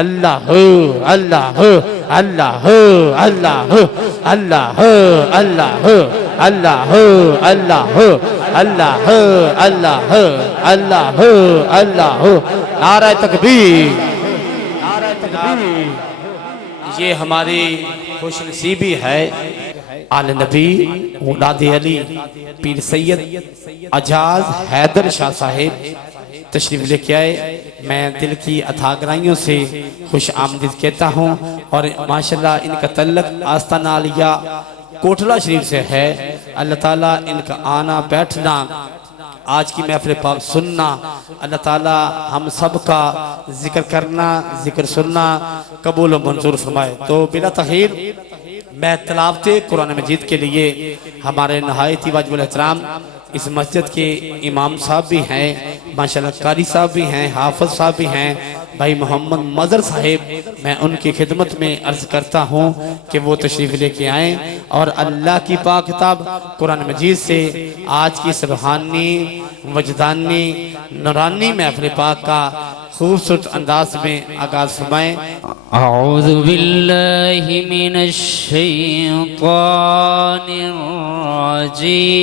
अल्लाह अल्लाह अल्लाह अल्लाह अल्लाह अल्लाह अल्लाह अल्लाह अल्लाह अल्लाह अल्लाह अल्लाह। नारा तकबीर, नारा तकबीर। ये हमारी खुशनसीबी है, आले नबी औलाद अली पीर सैयद अजाज हैदर शाह साहिब तशरीफ लेके आए। मैं दिल की अथाह गहराइयों से खुश आमदीद कहता हूँ। और माशाल्लाह इनका तल्लक आस्ताना आलिया कोटला शरीफ से है। अल्लाह ताला इनका आना बैठना, आज की महफिल पाक सुनना, अल्लाह ताला हम सब का जिक्र करना, जिक्र सुनना कबूल व मंजूर फरमाए। तो बिला तखीर मैं तलावते कुरान मजीद के लिए हमारे नहायती वाजिबुल एहतराम इस मस्जिद के इमाम साहब भी हैं, माशाल्लाह कारी साहब भी हैं, हाफिज साहब भी हैं, भाई मोहम्मद मजर साहिब, मैं उनकी खिदमत में अर्ज करता हूँ कि वो तशरीफ लेके आएँ और अल्लाह की पाक किताब कुरान मजीद से आज की सुबहानी वजदानी नूरानी महफिल पाक का खूबसूरत अंदाज में आगाज फरमाएं। अऊज़ु बिल्लाहि मिनश शैतानिर रजीम।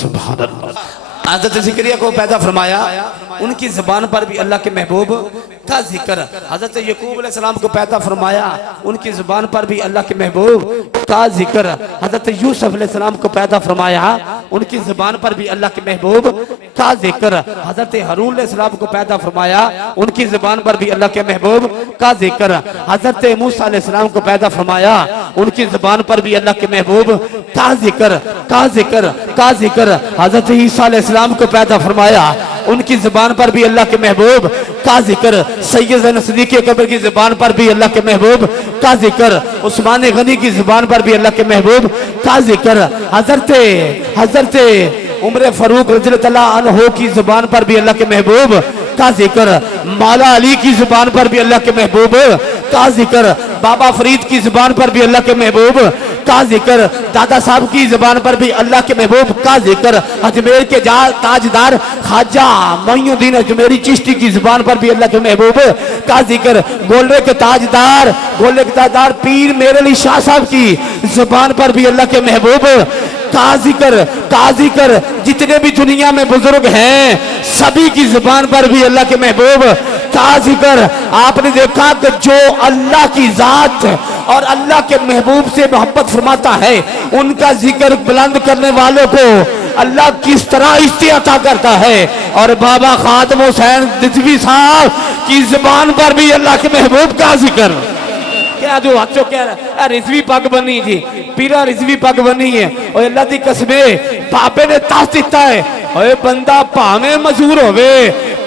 सुभान अल्लाह। हज़रत ज़करिया को पैदा फरमाया, उनकी ज़बान पर भी अल्लाह के महबूब का जिक्र। हज़रत यकूब अलैहिस्सलाम को पैदा फरमाया, उनकी ज़बान पर भी अल्लाह के महबूब का जिक्र। हज़रत यूसुफ अलैहिस्सलाम को पैदा फरमाया, उनकी ज़बान पर भी अल्लाह के महबूब का जिक्र। हज़रत हारून अलैहिस्सलाम को पैदा फरमाया, उनकी ज़बान पर भी अल्लाह के महबूब का जिक्र। हज़रत मूसा अलैहिस्सलाम को पैदा फरमाया, उनकी ज़बान पर भी अल्लाह के महबूब का जिक्र का जिक्र का जिक्र। हज़रत ईसा अलैहिस्सलाम को पैदा फरमाया, उनकी ज़बान पर भी अल्लाह के महबूब का जिक्र। सैयदना सिद्दीक़ अकबर की ज़बान पर भी अल्लाह के महबूब का जिक्र। उस्मान गनी की ज़बान पर भी अल्लाह के महबूब का जिक्र। हज़रत उमर फारूक रज़ियल्लाहु अन्हु की ज़बान पर भी अल्लाह के महबूब का जिक्र। मौला अली की ज़बान पर भी अल्लाह के महबूब का जिक्र। बाबा फरीद की ज़बान पर भी अल्लाह के महबूब का जिक्र। दादा साहब की ज़बान पर भी अल्लाह के महबूब का जिक्र। अजमेर के ताजदार ख्वाजा मोइनुद्दीन अजमेरी चिश्ती की ज़बान पर भी अल्लाह के महबूब का जिक्र। गोले के ताजदार पीर मेरे अली शाह साहब की ज़बान पर भी अल्लाह के महबूब का जिक्र। जितने भी दुनिया में बुजुर्ग हैं सभी की ज़बान पर भी अल्लाह के महबूब का जिक्र। आपने देखा कि जो अल्लाह की जात और अल्लाह के महबूब से मोहब्बत फरमाता है, उनका जिक्र बुलंद करने वालों को अल्लाह किस तरह इज़्ज़त अता करता है। और बाबा खातम हुसैन रिज़वी साहब की ज़बान पर भी अल्लाह के महबूब का जिक्र क्या जो हाथ चो कह रहा रिजवी पग बनी जी पीरा रिजवी पग बनी है और अल्लाह दी कसमे बाबे ने तास दिता है ओए बंदा भावे मजूर होवे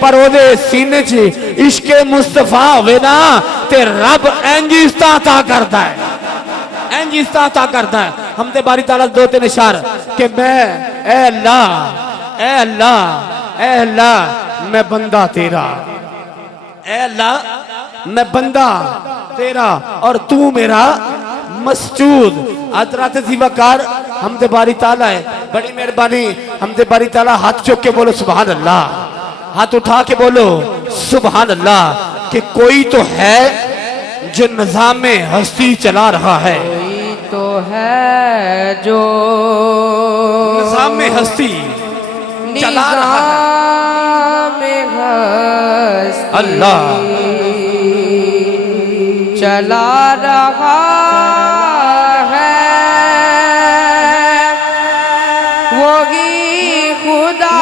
पर ओदे सीने च इश्क मुस्तफा होवे ना ते रब इंज इस्ता करता है इंज इस्ता करता है हम ते बारी ताला दो तीन इशार कि मैं ए अल्लाह ए अल्लाह ए अल्लाह मैं बंदा तेरा ए अल्लाह मैं बंदा तेरा और तू मेरा मसजूद हजरत ज़िवाकार हम ते बारी ताला है बड़ी मेहरबानी हम ते बारी ताला हाथ चुक के बोलो सुभान अल्लाह हाथ उठा के बोलो सुभान अल्लाह कि कोई तो है जो निजाम में हस्ती चला रहा है कोई तो है जो निजाम में हस्ती चला रहा है अल्लाह चला रहा है वही खुदा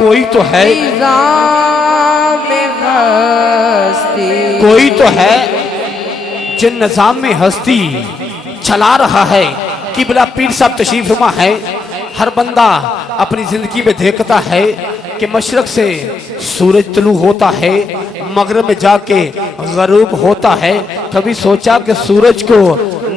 कोई तो है कोई तो है जिन निजाम में हस्ती चला रहा है किबला पीर साहब तशरीफ रुमा है हर बंदा अपनी जिंदगी में देखता है कि मशरक से सूरज तलू होता है मगरब में जाके गरूब होता है कभी सोचा कि सूरज को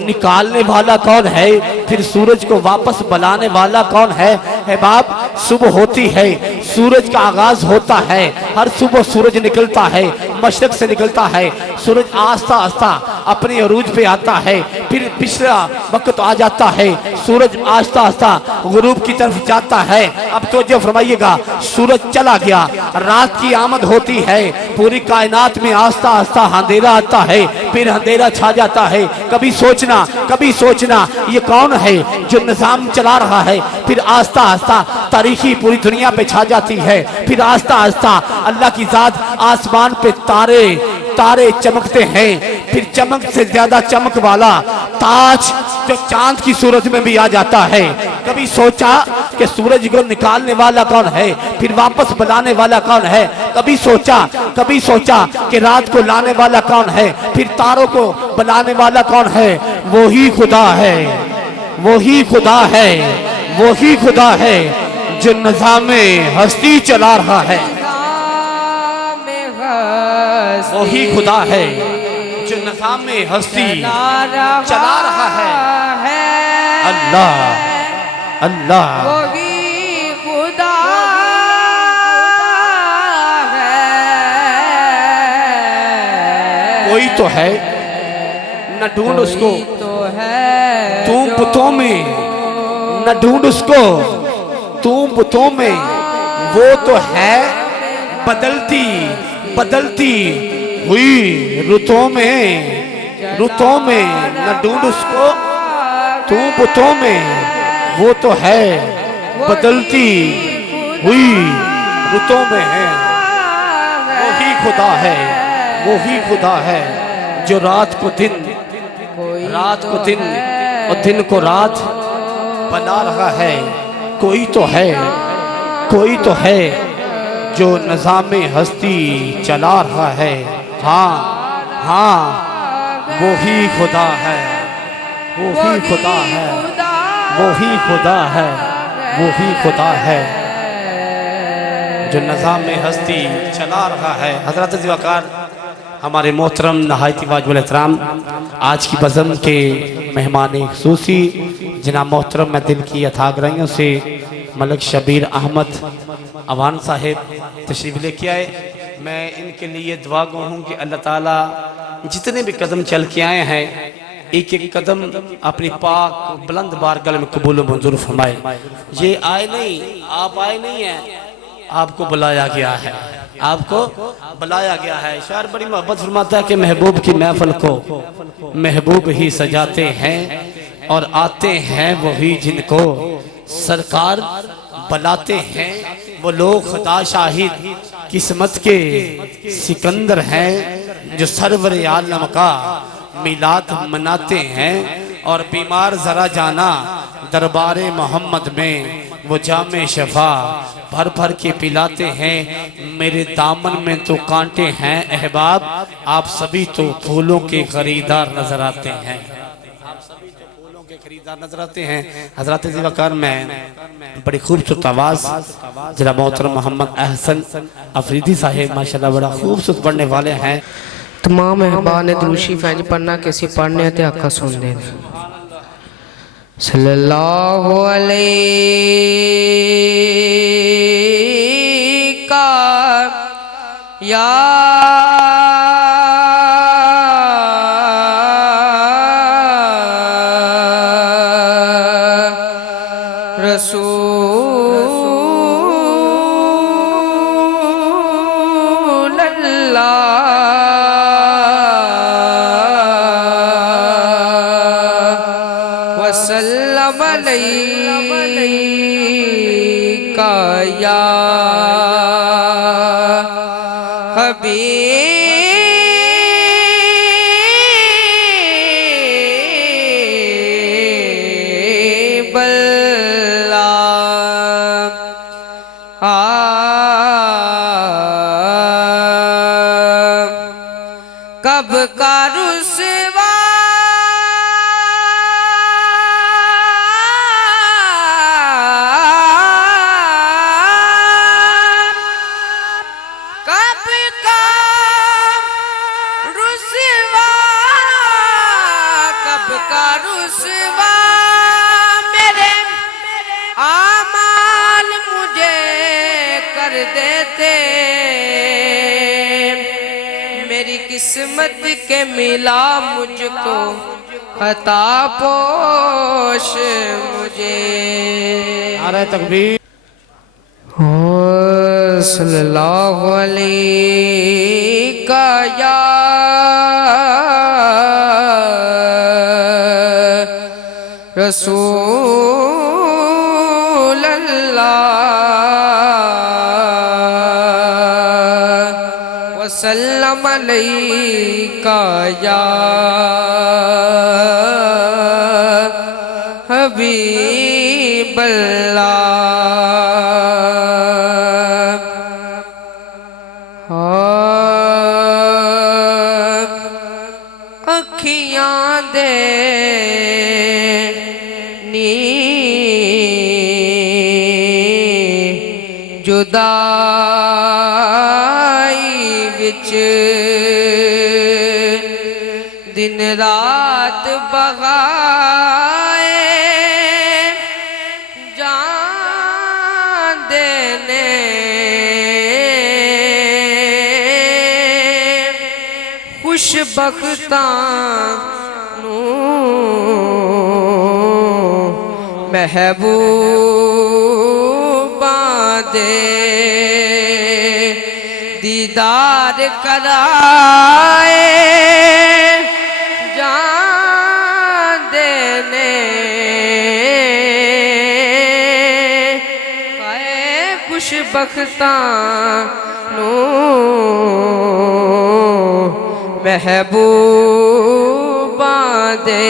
निकालने वाला कौन है फिर सूरज को वापस बुलाने वाला कौन है बाप सुबह होती है सूरज का आगाज होता है हर सुबह सूरज निकलता है मशरक से निकलता है सूरज आस्ता आस्ता अपने अरूज पे आता है फिर पिछला वक्त आ जाता है सूरज आस्ता आस्ता गुरूब की तरफ जाता है अब तो जो फरमाइएगा सूरज चला गया रात की आमद होती है पूरी कायनात में आस्ता आस्ता अंधेरा आता है फिर अंधेरा छा जाता है कभी सोचना ये कौन है जो निजाम चला रहा है फिर आस्ता आस्ता तारीखी पूरी दुनिया पे छा जाती है फिर आस्ता आस्ता अल्लाह की जात आसमान पे तारे चमकते हैं फिर चमक से ज्यादा चमक वाला ताज जो चांद की सूरज में भी आ जाता है कभी सोचा कि सूरज को निकालने वाला कौन है फिर वापस बुलाने वाला कौन है कभी सोचा कि रात को लाने वाला कौन है फिर तारों को बुलाने वाला कौन है वही खुदा है वही खुदा है वही खुदा है जो निजाम हस्ती चला रहा है वही खुदा है जो निजाम में हस्ती चला रहा है अल्लाह अल्लाह वही खुदा है कोई तो है न ढूंढ उसको तुम बुतों में न ढूंढ उसको तुम बुतों में वो तो है बदलती हुई रुतों में न ढूंढ उसको तुम बुतों में वो तो है बदलती हुई रुतों में है वही खुदा है जो रात को दिन और दिन को रात बना रहा है कोई तो है जो निजाम हस्ती चला रहा है हाँ वही खुदा है वही खुदा है जो निजाम हस्ती चला रहा है हजरत ज़िवाकार हमारे मोहतरम नहायती वाजिबुल एहतराम आज की बज़म के मेहमान ख़ुसूसी जनाब मोहतरम मैं दिल की अथागराइयों से मलिक शबीर अहमद अवान साहिब तशरीफ़ लेके आए मैं इनके लिए दुआ गो हूँ कि अल्लाह ताला जितने भी कदम चल के आए हैं एक एक कदम अपनी पाक बुलंद बारगाह में कबूल मंजूर फरमाए ये आए नहीं है आपको बुलाया गया है शायर बड़ी मोहब्बत फरमाता है कि महबूब की महफिल को महबूब ही सजाते हैं और आते हैं वही जिनको सरकार बुलाते हैं वो लोग खुदा शाहिद किस्मत के सिकंदर हैं जो सरवर आलम का मिलाद मनाते हैं और बीमार जरा जाना दरबारे मोहम्मद में वो जामे शफा भर भर के पिलाते हैं। मेरे दामन में तो कांटे हैं अहबाब, आप सभी तो फूलों के खरीदार नजर आते हैं। आप सभी तो फूलों के खरीदार नजर आते हैं। हजरत ज़िवाकार में बड़ी खूबसूरत आवाज जरा मोहतरम मोहम्मद अहसन अफरीदी साहेब माशाल्लाह बड़ा खूबसूरत पढ़ने वाले हैं। तमाम अहबान दुरूशी फैज पढ़ना कैसी पढ़ने ते आका सुन दे सल्लल्लाहु अलैका या रसूल अल्लाह वसल्लम अलैका या हबीब अल्लाह। कब का रुसवा कब का रुसवा कब का रुसवा मेरे आमाल मुझे कर देते। मेरी किस्मत के मिला मुझको खता पोश मुझे। नारे तकबीर। सल्लल्लाहु अलैका या रसूल अल्लाह वसल्लम अलैका या हबीब अल्लाह। अखियां दे जुदाई विच दिन रात बगाए जान देने खुशबख्तां नू महबूबा दे दीदार कराए जान देने काए खुशबख्तां नू महबूबा दे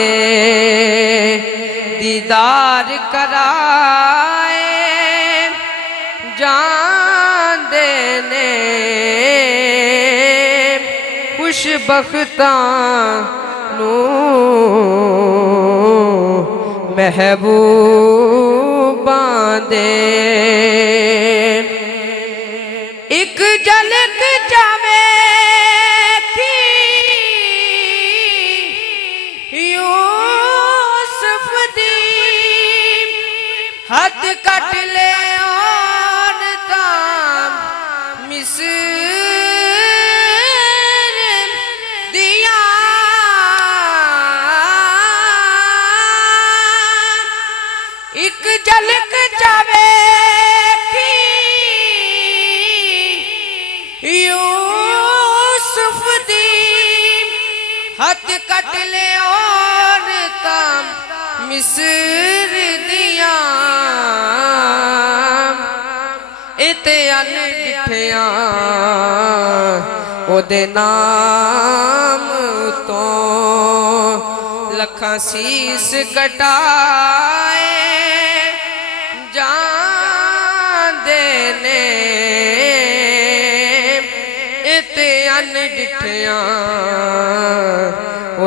दीदार कराए जान देने खुशबख्तां नू महबूबा दे। एक झलक जावे यूसुफ दी हद कट ले और ताम मिस्र दिया। एक झलक जावे यूसुफ दी हद कट ले और ताम मिस्र दिया। इते अन डिठिया ओदे नाम तो लखा शीस कटाए जान देने इते अन डिठिया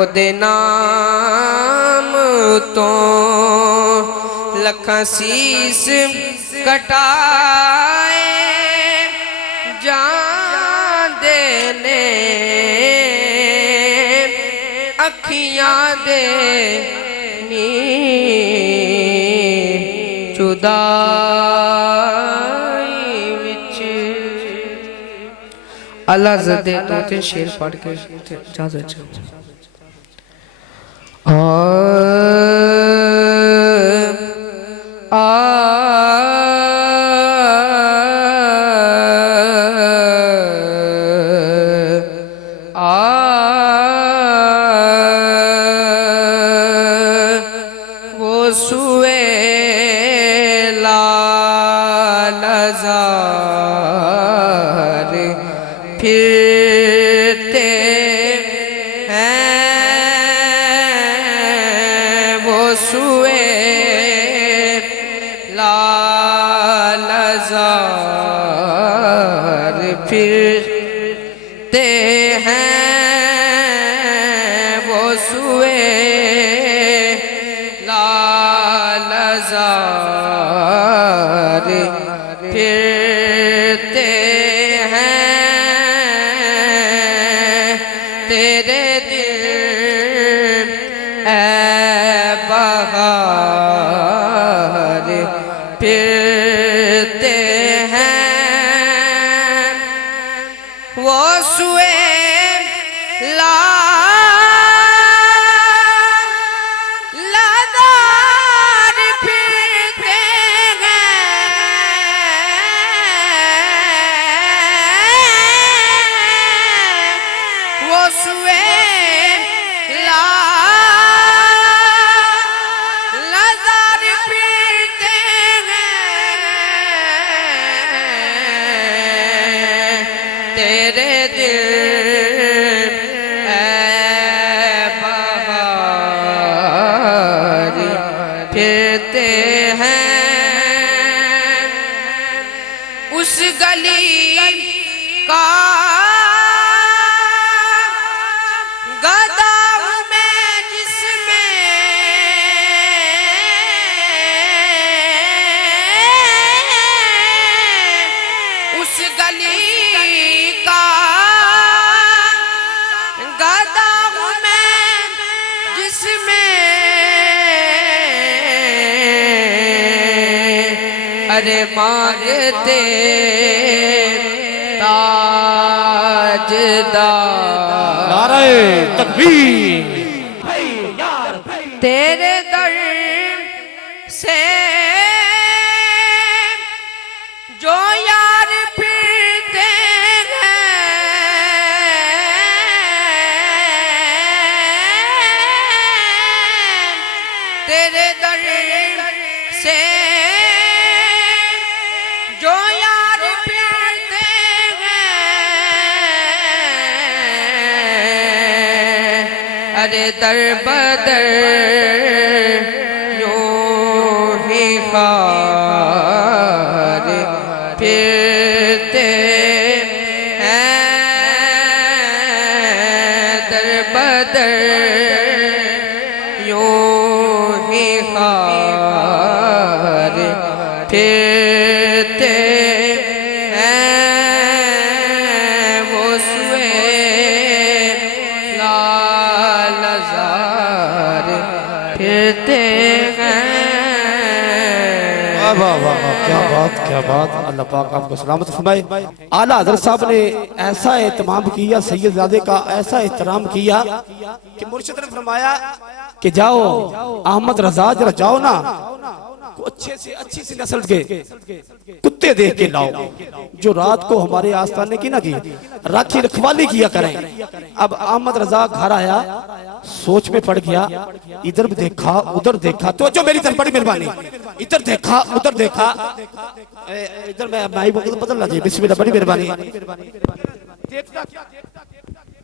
ओदे नाम तो लखा शीस कटाए जान देने अखियां दे नी जुदाई विच अल्लाह ज़दे दो तीन शेर पढ़ के इजाज़त चाहूँ। वो सुए लालजार फिरते हैं, वो सुए लालजार फिरते हैं, वो सुए लालजार फिरते हैं, तेरे दिल ऐ बहार फिरते हैं, वो सुए लालजार फिरते हैं, वो सुए लालजार फिरते हैं, तेरे दिल ऐ बहार फिरते हैं, उस गली का गदा हूँ मैं जिसमें उस गली का गदा हूँ मैं जिसमें अरे मांगते ताजदार नारे तकबीर। तेरे दर से जो यार फिरते हैं, तेरे दर से जो यार फिरते हैं, अरे दर बदर यूं ही खार फिरते हैं, दर बदर यूं ही खार फिरते हैं, वो सुए लालजार फिरते हैं। वाह वाह वाह वाह, क्या बात क्या बात। अल्लाह पाक आपको सलामत फरमाए। आला हज़रत साहब ने ऐसा एहतमाम किया, सैयदजादे का ऐसा एहतराम किया कि मुर्शिद ने फरमाया कि जाओ अहमद रजा जरा जाओ ना, अच्छे से अच्छी सी नस्ल के कुत्ते देख के लाओ जो रात को हमारे आस्थाने की ना की राखी रखवाली किया करें। अब अहमद रजा घर आया, सोच में पड़ गया, इधर देखा उधर देखा, तो जो मेरी तरफ बड़ी मेहरबानी, इधर देखा उधर देखा, इधर मैं माई बदल ला जी, बिस्मिल्लाह, बड़ी मेहरबानी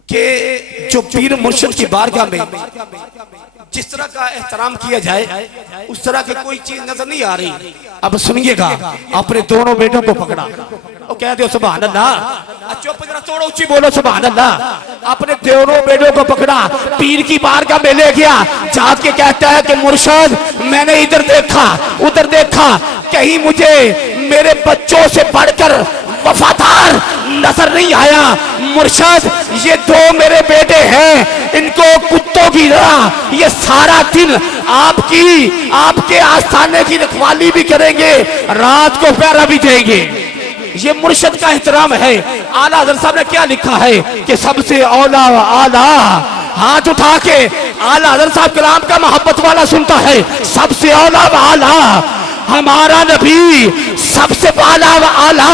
कि जो पीर मुर्शिद की बारगाह में जिस तरह का एहतराम किया जाए उस तरह की कोई चीज नजर नहीं आ रही। अब सुनिएगा, अपने दोनों बेटों को पकड़ा, वो कह दो सुभान अल्लाह, चुप जरा, थोड़ा ऊंची बोलो सुभान अल्लाह। अपने दोनों बेटों को पकड़ा, पीर की बारगाह में ले गया, जाके कहता है कि मुर्शद मैंने इधर देखा उधर देखा, कहीं मुझे मेरे बच्चों से बढ़कर वफादार नजर नहीं आया। मुर्शद ये दो मेरे बेटे हैं, इनको कुत्तों की तरह ये सारा दिन आपके आस्थाने की रखवाली भी करेंगे, रात को पहरा भी देंगे। ये मुर्शद का एहतराम है। आला हज़रत साहब ने क्या लिखा है कि सबसे औला आला, हाथ उठा के आला हज़रत साहब कलाम का मोहब्बत वाला सुनता है, सबसे औला आला हमारा नबी, सबसे आला आला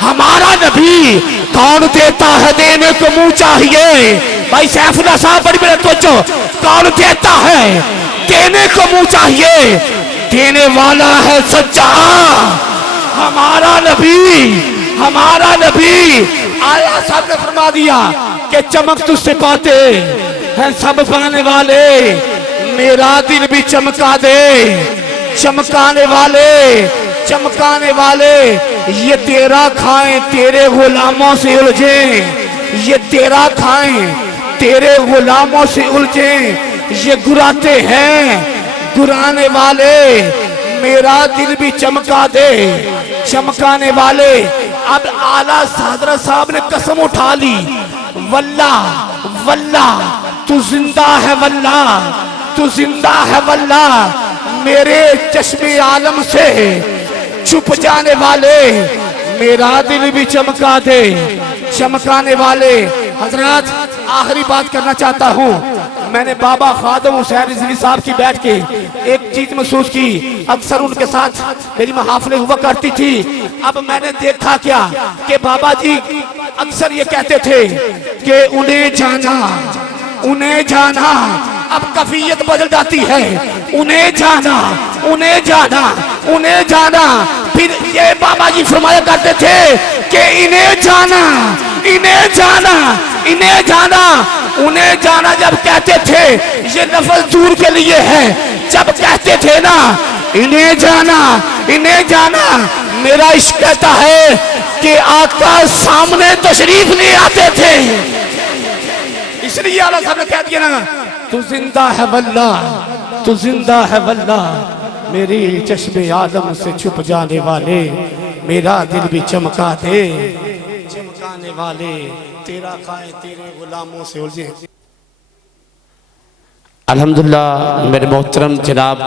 हमारा नबी। कौन देता है देने को मुंह चाहिए, भाई सैफुल्लाह साहब बड़ी मेहनत सोचो, कौन देता है देने को मुंह चाहिए, देने वाला है सच्चा हमारा नबी, हमारा नबी। आला साहब ने फरमा दिया कि चमक तुझसे पाते हैं सब पाने वाले, मेरा दिल भी चमका दे, चमकाने वाले चमकाने वाले। ये तेरा खाएं तेरे गुलामों से उलझे, ये तेरा खाएं तेरे गुलामों से उलझे, ये गुराते हैं गुराने वाले, मेरा दिल भी चमका दे, चमकाने वाले। अब आला हज़रत साहब ने कसम उठा ली, वल्ला वल्ला तू जिंदा है, वल्ला तू जिंदा है, वल्ला मेरे चश्मे आलम से छुप जाने वाले, मेरा दिल भी चमका दे, चमकाने वाले। हजरत आखिरी बात करना चाहता हूँ, मैंने बाबा खादम हुसैन रिजवी साहब की बैठ के एक चीज महसूस की, अक्सर उनके साथ मेरी महाफिलें हुआ करती थी। अब मैंने देखा क्या कि बाबा जी अक्सर ये कहते थे कि उन्हें जाना, उन्हें जाना। अब कफियत बदल जाती है, उन्हें जाना, उन्हें जाना, उन्हें जाना। फिर ये बाबा जी फरमाया करते थे कि इन्हें जाना, इन्हें जाना, इन्हें जाना, उन्हें जाना। जब कहते थे ये लफ्ज़ दूर के लिए है, जब कहते थे ना इन्हें जाना, इन्हें जाना, मेरा इश्क कहता है कि आका सामने तशरीफ ले आते थे। इसलिए आला साहब ने कह दिया ना, तू जिंदा है वल्ला, तू जिंदा है वल्ला, मेरी चश्मे आदम से छुप जाने वाले, मेरा दिल भी चमका दे, चमकाने वाले, तेरा खाए तेरे गुलामों से उलझे। अल्हम्दुलिल्लाह मेरे मोहतरम जनाब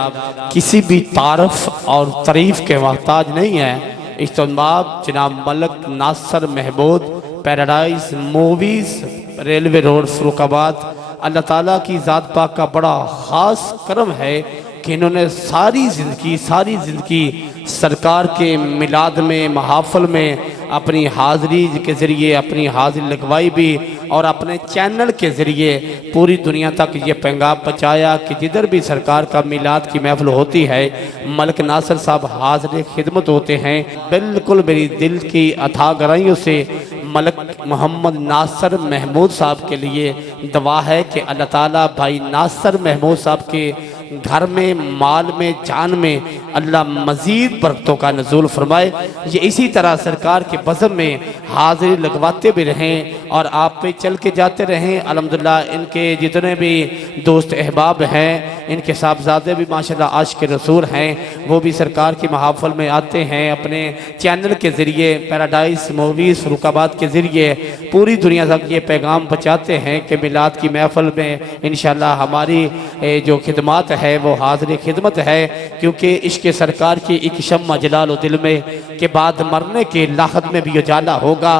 किसी भी तारफ और तारीफ के मोहताज नहीं है। इस्तेमाल जनाब Malak Nasir Mahmood, paradise movies, railway road Farrukhabad. Allah ताला की ज़ात पाक का बड़ा ख़ास करम है कि इन्होंने सारी ज़िंदगी सरकार के मिलाद में, महाफल में अपनी हाज़िरी के ज़रिए अपनी हाज़िरी लगवाई भी, और अपने चैनल के ज़रिए पूरी दुनिया तक ये पैगाम पहुँचाया कि जिधर भी सरकार का मिलाद की महफिल होती है, मलक नासर साहब हाज़िर खिदमत होते हैं। बिल्कुल मेरी दिल की अथा गहराइयों से मलक मोहम्मद नासर महमूद साहब के लिए दुआ है कि अल्लाह ताला भाई नासर महमूद साहब के घर में, माल में, जान में अल्लाह मज़ीद बरकतों का नज़ूल फरमाए। ये इसी तरह सरकार के बज़म में हाज़िरी लगवाते भी रहें और आप पे चल के जाते रहें। अल्हम्दुलिल्लाह इनके जितने भी दोस्त अहबाब हैं, इनके साहबजादे भी माशाल्लाह आशिक़ रसूल हैं, वो भी सरकार की महाफल में आते हैं, अपने चैनल के ज़रिए पैराडाइज मूवीज़ फरुखाबाद के ज़रिए पूरी दुनिया तक ये पैगाम पहुँचाते हैं कि मिलाद की महफल में इंशाअल्लाह हमारी जो खिदमत है वो हाज़िर खिदमत है, क्योंकि इश्क़ सरकार की एक शम्मा जलाल दिल में के बाद मरने के लाहद में भी उजाला होगा।